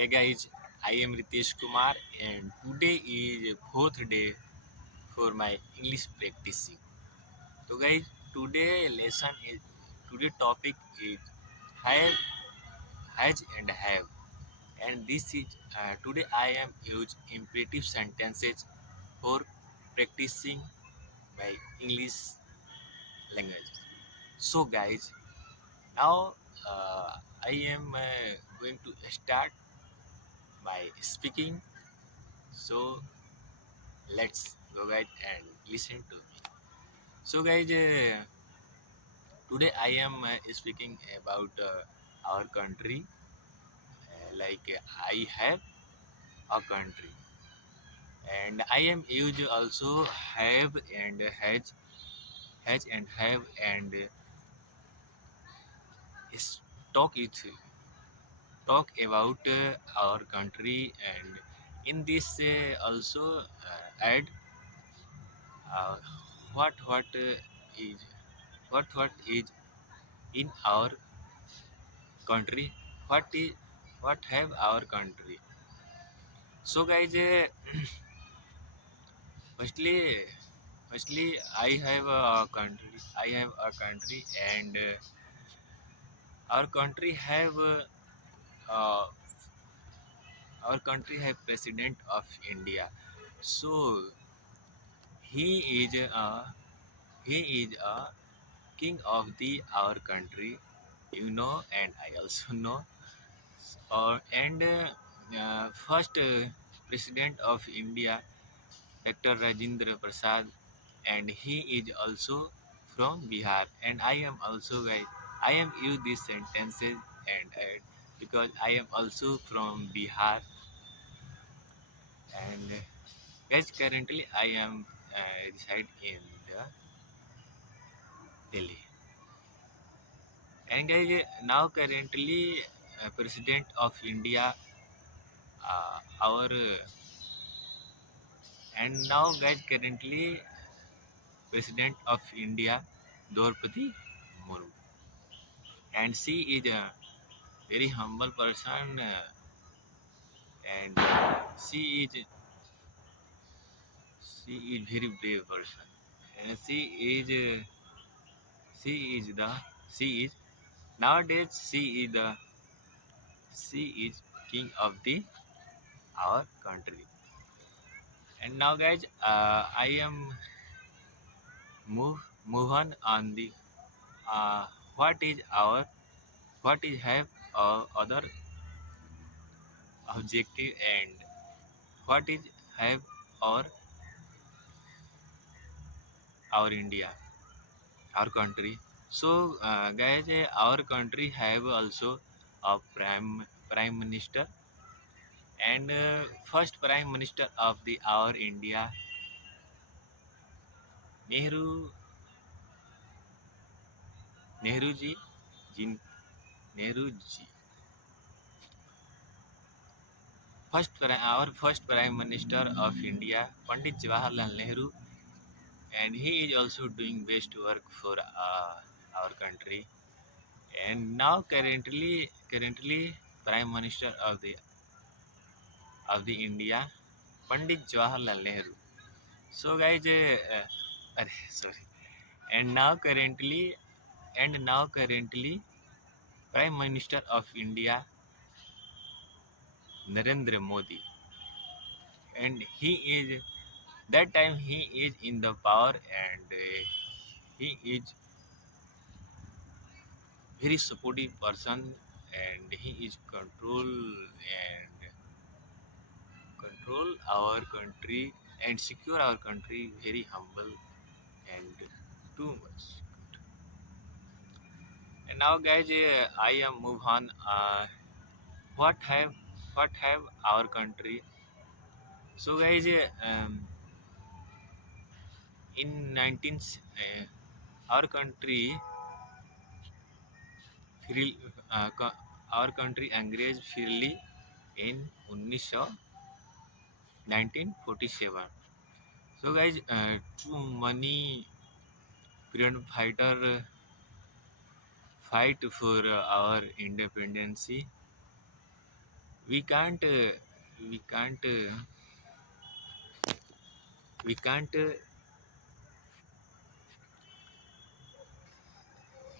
Hey guys, I am Ritesh Kumar and today is fourth day for my English practicing. So guys, today topic is have, has and have, and this is today I am use imperative sentences for practicing my English language. So guys, now I am going to start my speaking. So let's go guys and listen to me. So guys, today I am speaking about our country. I have a country, and I am use also have and has and have and talk it talk about our country, and in this also add uh, what is what is in our country, what is what have our country. So guys, firstly firstly I have a country, and our country have uh, our country have president of India. So he is a king of the our country, and I also know. And first president of India, Dr. Rajendra Prasad, and he is also from Bihar. And I am also guys, I am use these sentences and add because I am also from Bihar. And guys, currently I am reside in the Delhi. And guys, now currently president of India, our and now guys currently president of India, Draupadi Murmu, and she is a very humble person, and she is very brave person, and she is the she is nowadays she is king of the our country. And now guys, I am move on the uh, what is our what is have other objective, and what is have our India, our country. So guys, our country have also a prime minister, and first prime minister of the our India, Nehru Nehru ji, Jin Nehru ji. Our first prime minister of India, Pandit Jawaharlal Nehru, and he is also doing best work for our country. And now currently prime minister of the India, Pandit Jawaharlal Nehru. So guys, sorry. And now currently prime minister of India, Narendra Modi, and he is that time he is in the power, and he is very supportive person, and he is control our country and secure our country, very humble and too much. And now guys, I am move on. What have our country? So guys, in 19 our country free, our country अंग्रेज freely in 1947. So guys, too many freedom fighter fight for our independence. we can't we can't we can't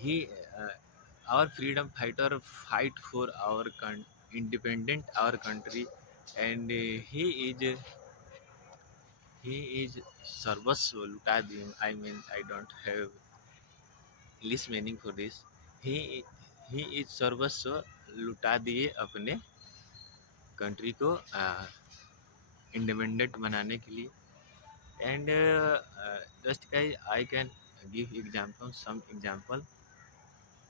he our freedom fighter fight for our independent our country, and he is सर्वस्व लुटा दिए. I mean, I don't have English meaning for this. He is सर्वस्व लुटा दिए अपने country को independent बनाने के लिए. And just guys, I can give example, some example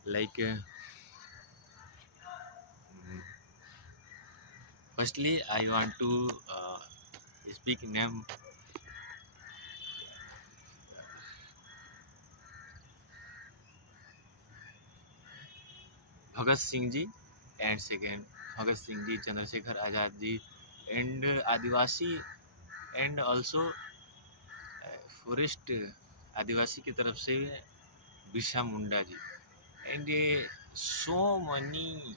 like mm, firstly I want to speak name Bhagat Singh ji, and second Bhagat Singh ji, Chandrasekhar Azad ji, and Adivasi, and also forest Adivasi की तरफ से Birsa Munda ji, and so many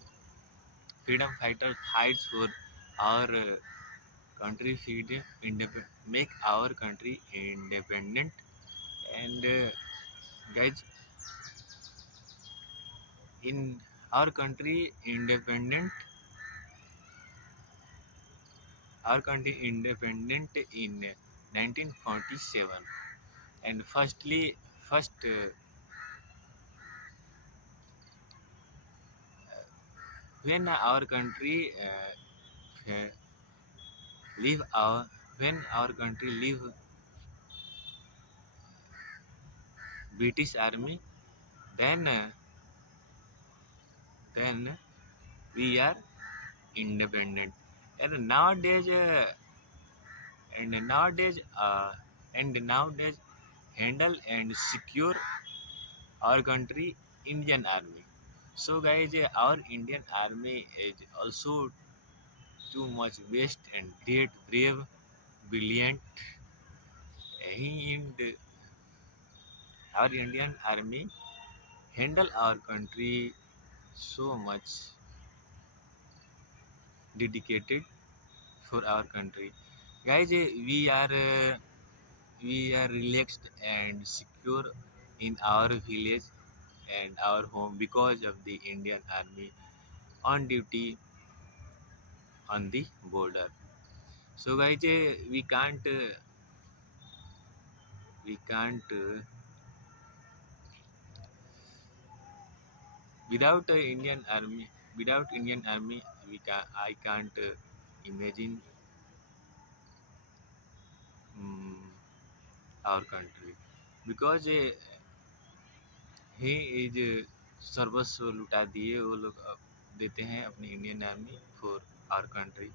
freedom fighter fights for our country freedom, make our country independent. And guys, in our country independent, in 1947. And first when our country uh, leave our when our country leave British army, then then we are independent. And nowadays and nowadays uh, nowadays handle and secure our country Indian army. So guys, our Indian army is also too much best and great, brave, brilliant. And our Indian army handle our country so much dedicated for our country. Guys, we are relaxed and secure in our village and our home because of the Indian army on duty on the border. So guys, we can't without Indian army, I can't imagine um, our country, because he is सर्वस्व लुटा दिए वो लोग देते हैं अपनी Indian army for our country.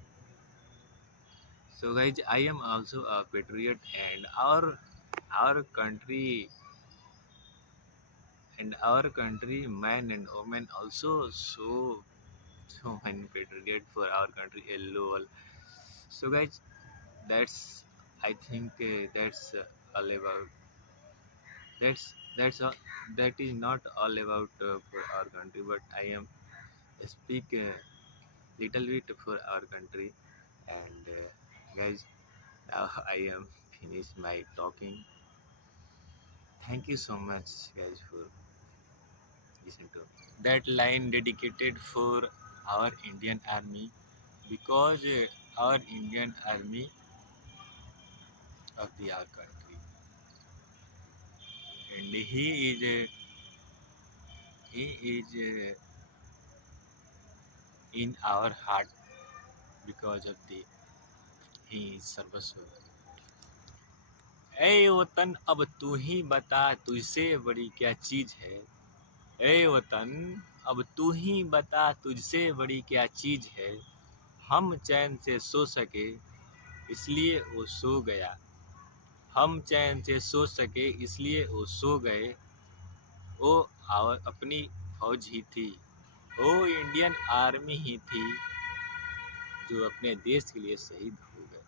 So guys, I am also a patriot, and our country man and women also so many patriot for our country. LOL. So guys, that's I think all about that's all, that is not all about for our country, but I am speak little bit for our country. And guys, now I am finished my talking. Thank you so much guys for listening to that line dedicated for our Indian army, because our Indian army of the our country, and he is in our heart because of the he is सर्वस्व. ए वतन अब तू ही बता, तुझसे बड़ी क्या चीज है. ए वतन अब तू ही बता, तुझसे बड़ी क्या चीज है. हम चैन से सो सके इसलिए वो सो गया. हम चैन से सो सके इसलिए वो सो गए. वो और अपनी फौज ही थी, वो इंडियन आर्मी ही थी जो अपने देश के लिए शहीद हो गए.